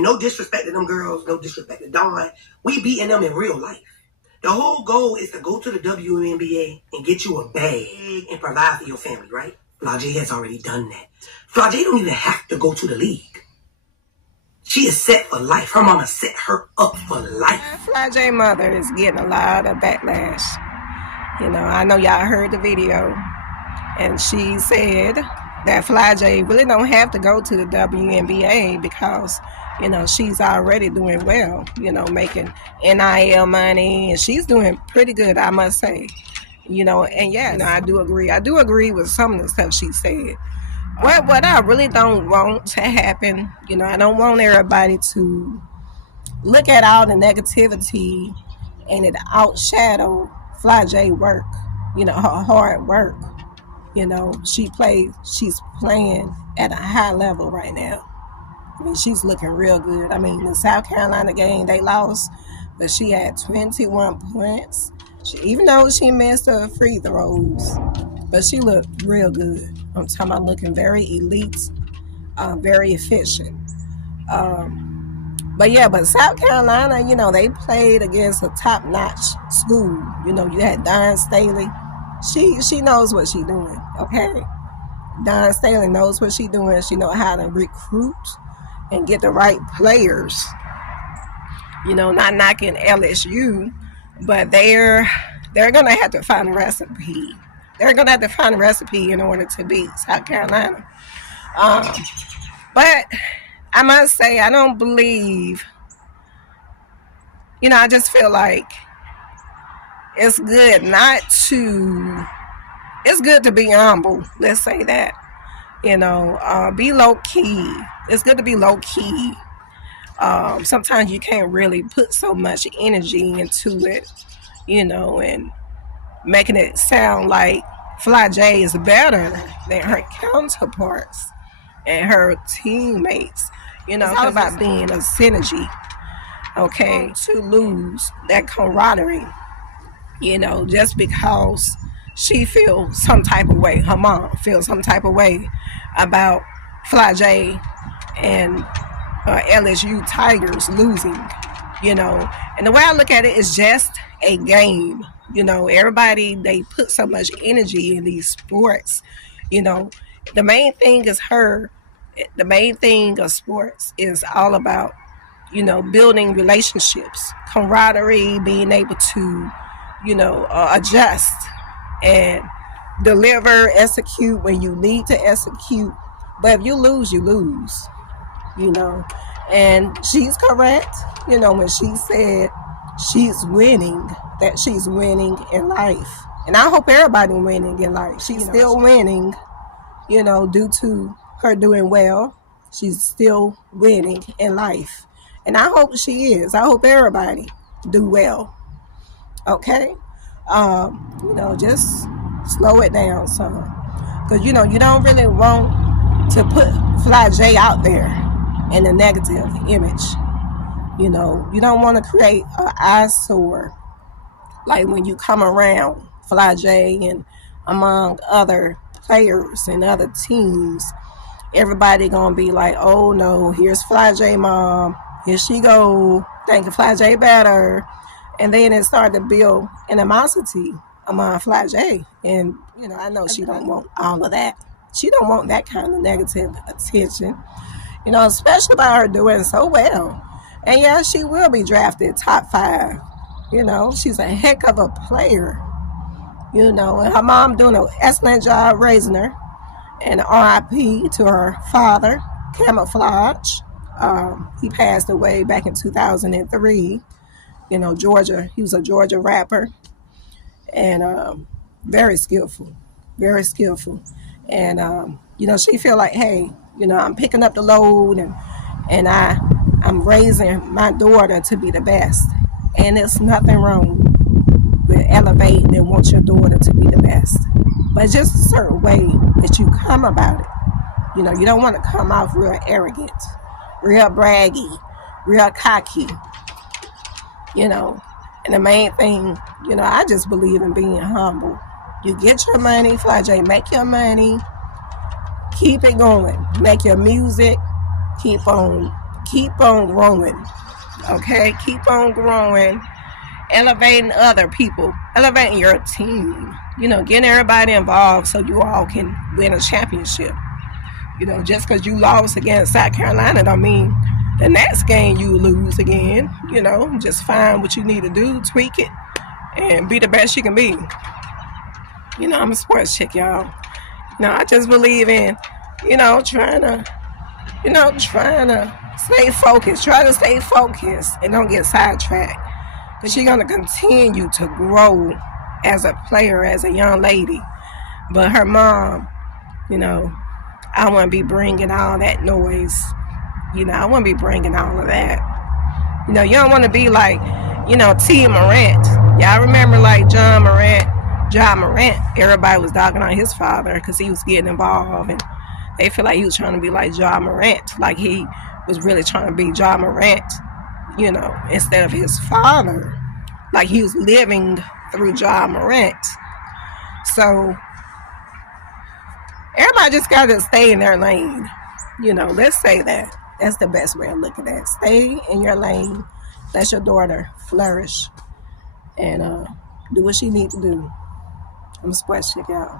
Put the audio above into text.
And no disrespect to them girls, no disrespect to Dawn. We beating them in real life. The whole goal is to go to the WNBA and get you a bag and provide for your family, right? Flau'jae has already done that. Flau'jae don't even have to go to the league. She is set for life. Her mama set her up for life. Flau'jae mother is getting a lot of backlash. I know y'all heard the video, and she said that Flau'jae really don't have to go to the WNBA because, she's already doing well, making NIL money, and she's doing pretty good, I must say. And yes, I do agree. I do agree with some of the stuff she said. What I really don't want to happen, I don't want everybody to look at all the negativity and it outshadow Flau'jae work, her hard work. She's playing at a high level right now. She's looking real good. The South Carolina game, they lost, but she had 21 points. Even though she missed her free throws, but she looked real good. I'm talking about looking very elite, very efficient. But South Carolina, they played against a top-notch school. You had Dawn Staley. She knows what she's doing, okay? Dawn Staley knows what she's doing. She knows how to recruit and get the right players. Not knocking LSU, but they're going to have to find a recipe. They're going to have to find a recipe in order to beat South Carolina. But I must say, I don't believe, I just feel like it's good it's good to be humble. Let's say that. Be low key. It's good to be low key. Sometimes you can't really put so much energy into it, and making it sound like Flau'jae is better than her counterparts and her teammates. It's all about being a synergy, okay, to lose that camaraderie, just because she feels some type of way, her mom feels some type of way about Flau'jae and LSU Tigers losing, And the way I look at it is just a game. Everybody, they put so much energy in these sports. The main thing is the main thing of sports is all about, building relationships, camaraderie, being able to, adjust and deliver, execute when you need to execute. But if you lose, you lose, And she's correct, when she said she's winning, that she's winning in life. And I hope everybody winning in life. She's still winning, due to her doing well. She's still winning in life. And I hope she is. I hope everybody do well. Okay? Just slow it down some. Because, you don't really want to put Flau'jae out there in a negative image. You don't want to create an eyesore. Like when you come around Flau'jae and among other players and other teams, everybody gonna be like, oh no, here's Flau'jae mom, here she go, thinking Flau'jae better. And then it started to build animosity among Flau'jae. And, I know she don't want all of that. She don't want that kind of negative attention, especially by her doing so well. And yeah, she will be drafted top 5. She's a heck of a player. And her mom doing an excellent job raising her. And RIP to her father, Camouflage. He passed away back in 2003. Georgia. He was a Georgia rapper. And very skillful. Very skillful. And, she feel like, hey, I'm picking up the load and I'm raising my daughter to be the best. And there's nothing wrong with elevating and want your daughter to be the best. But it's just a certain way that you come about it. You don't want to come off real arrogant, real braggy, real cocky. And the main thing, I just believe in being humble. You get your money, Flau'jae, make your money, keep it going, make your music, keep on keep on growing. Okay? Keep on growing. Elevating other people. Elevating your team. You know, getting everybody involved so you all can win a championship. You know, just because you lost against South Carolina don't mean the next game you lose again. You know, just find what you need to do, tweak it, and be the best you can be. You know, I'm a sports chick, y'all. You know, I just believe in, you know, trying to stay focused. Try to stay focused and don't get sidetracked. Because you're going to continue to grow as a player, as a young lady. But her mom, you know, I wouldn't be bringing all that noise. You know, I wouldn't be bringing all of that. You know, you don't want to be like, you know, T. Morant. Y'all remember like John Morant? Everybody was dogging on his father because he was getting involved. And they feel like he was trying to be like John Morant. Like he was really trying to be John Morant, you know, instead of his father. Like he was living through John Morant. So everybody just got to stay in their lane. You know, let's say that. That's the best way of looking at it. Stay in your lane. Let your daughter flourish. And do what she needs to do. I'm a sports chick, y'all.